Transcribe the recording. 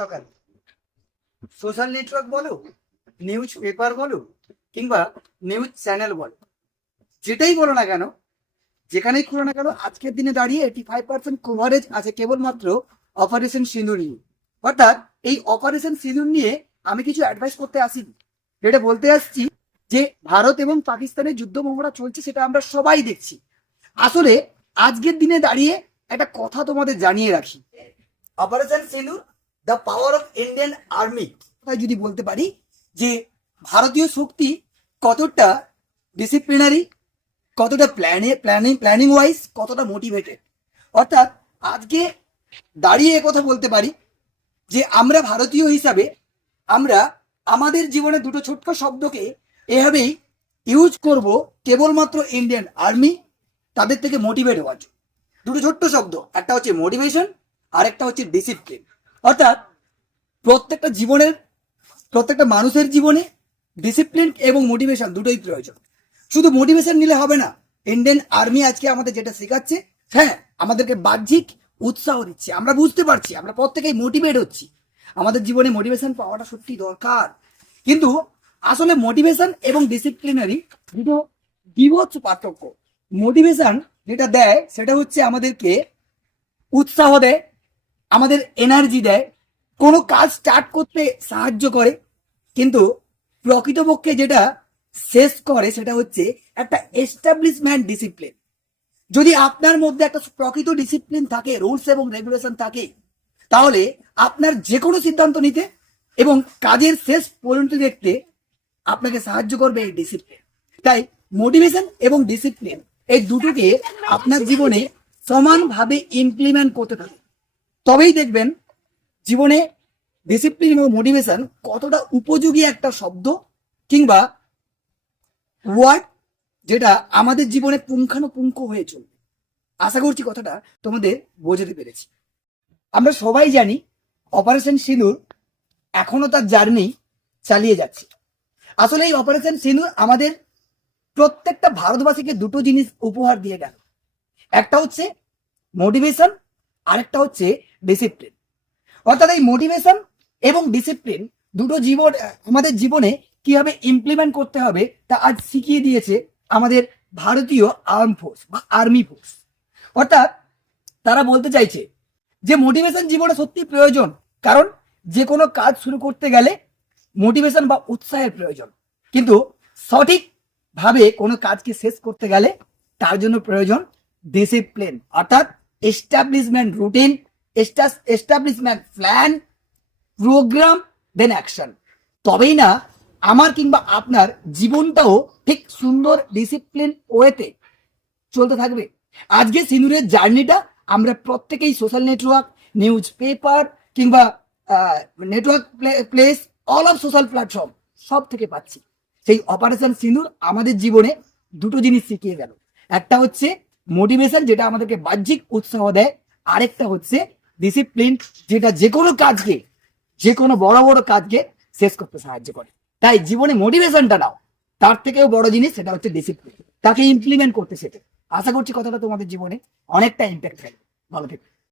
সকাল social network বলো, news paper বলো, কিংবা নিউজ চ্যানেল বলো, যেটাই বলো না কেন, যেখানেই খুলো না কেন, আজকের দিনে দাঁড়িয়ে 85% কভারেজ আছে কেবলমাত্র অপারেশন সিঁদুর নিয়ে। অর্থাৎ এই অপারেশন সিঁদুর নিয়ে আমি কিছু অ্যাডভাইস করতে আসিনি, যেটা বলতে আসছি যে ভারত এবং পাকিস্তানের যুদ্ধ মহড়া চলছে, সেটা আমরা সবাই দেখছি। আসলে আজকের দিনে দাঁড়িয়ে একটা কথা তোমাদের জানিয়ে রাখি, অপারেশন সিঁদুর the power of Indian army, যদি বলতে পারি যে ভারতীয় শক্তি কতটা ডিসিপ্লিনারি, কতটা প্ল্যানিং ওয়াইজ, কতটা মোটিভেটেড। অর্থাৎ আজকে দাঁড়িয়ে কথা বলতে পারি যে আমরা ভারতীয় হিসাবে আমরা আমাদের জীবনে দুটো ছোট্ট শব্দকে এভাবেই ইউজ করব কেবলমাত্র ইন্ডিয়ান আর্মি তাদের থেকে মোটিভেট হওয়ার জন্য। দুটো ছোট্ট শব্দ, একটা হচ্ছে মোটিভেশন আর একটা হচ্ছে ডিসিপ্লিন। অর্থাৎ প্রত্যেকটা মানুষের জীবনে ডিসিপ্লিন এবং মোটিভেশন দুটোই প্রয়োজন। শুধু মোটিভেশন নিলে হবে না। ইন্ডিয়ান আর্মি আজকে আমাদের যেটা শেখাচ্ছে, হ্যাঁ, আমাদেরকে বাহ্যিক উৎসাহ দিচ্ছে, আমরা বুঝতে পারছি, আমরা প্রত্যেকেই মোটিভেট হচ্ছি। আমাদের জীবনে মোটিভেশন পাওয়াটা সত্যি দরকার, কিন্তু আসলে মোটিভেশন এবং ডিসিপ্লিনারি দুটো বিভৎস পার্থক্য। মোটিভেশন যেটা দেয় সেটা হচ্ছে আমাদেরকে উৎসাহ দেয়, আমাদের এনার্জি দেয়, কোনো কাজ স্টার্ট করতে সাহায্য করে, কিন্তু প্রকৃতপক্ষে যেটা শেষ করে সেটা হচ্ছে একটা এস্টাবলিশমেন্ট ডিসিপ্লিন। যদি আপনার মধ্যে একটা প্রকৃত ডিসিপ্লিন থাকে, রুলস এবং রেগুলেশন থাকে, তাহলে আপনার যে কোনো সিদ্ধান্ত নিতে এবং কাজের শেষ পরিণতি দেখতে আপনাকে সাহায্য করবে এই ডিসিপ্লিন। তাই মোটিভেশন এবং ডিসিপ্লিন এই দুটোকে আপনার জীবনে সমানভাবে ইমপ্লিমেন্ট করতে থাকে, তবেই দেখবেন জীবনে ডিসিপ্লিন এবং মোটিভেশন কতটা উপযোগী একটা শব্দ কিংবা ওয়ার্ড, যেটা আমাদের জীবনে পুঙ্খানুপুঙ্খ হয়ে চলবে। আশা করছি কথাটা তোমাদের বোঝাতে পেরেছি। আমরা সবাই জানি অপারেশন সিঁদুর এখনো তার জার্নি চালিয়ে যাচ্ছে। আসলে এই অপারেশন সিঁদুর আমাদের প্রত্যেকটা ভারতবাসীকে দুটো জিনিস উপহার দিয়ে গেল, একটা হচ্ছে মোটিভেশন, আরেকটা হচ্ছে ডিসিপ্লিন। অর্থাৎ এই মোটিভেশন এবং ডিসিপ্লিন দুটো আমাদের জীবনে কিভাবে ইমপ্লিমেন্ট করতে হবে তা আজ শিখিয়ে দিয়েছে আমাদের ভারতীয় আর্ম ফোর্স বা আর্মি ফোর্স। অর্থাৎ তারা বলতে চাইছে যে মোটিভেশন জীবনে সত্যি প্রয়োজন, কারণ যে কোনো কাজ শুরু করতে গেলে মোটিভেশন বা উৎসাহের প্রয়োজন, কিন্তু সঠিকভাবে কোনো কাজকে শেষ করতে গেলে তার জন্য প্রয়োজন ডিসিপ্লিন। অর্থাৎ establishment routine, establishment plan, programme, then action. তবেই না আমার কিংবা আপনার জীবনটাও ঠিক সুন্দর ডিসিপ্লিন ওয়েতে চলতে থাকবে। আজকে সিঁদুরের জার্নিটা আমরা প্রত্যেকেই সোশ্যাল নেটওয়ার্ক, নিউজ পেপার কিংবা network place, all of social platform সব থেকে পাচ্ছি। সেই অপারেশন সিঁদুর আমাদের জীবনে দুটো জিনিস শিখিয়ে গেল, একটা হচ্ছে মোটিভেশন যেটা আমাদেরকে বাহ্যিক উৎসাহ দেয়, আরেকটা হচ্ছে ডিসিপ্লিন যেটা যে কোনো কাজকে, যে কোনো বড় বড় কাজকে শেষ করতে সাহায্য করে। তাই জীবনে মোটিভেশনটা নাও, তার থেকেও বড় জিনিস সেটা হচ্ছে ডিসিপ্লিন, তাকে ইমপ্লিমেন্ট করতে শেখে। আশা করছি কথাটা তোমাদের জীবনে অনেকটা ইম্প্যাক্ট ফেলবে। ভালো থেকো।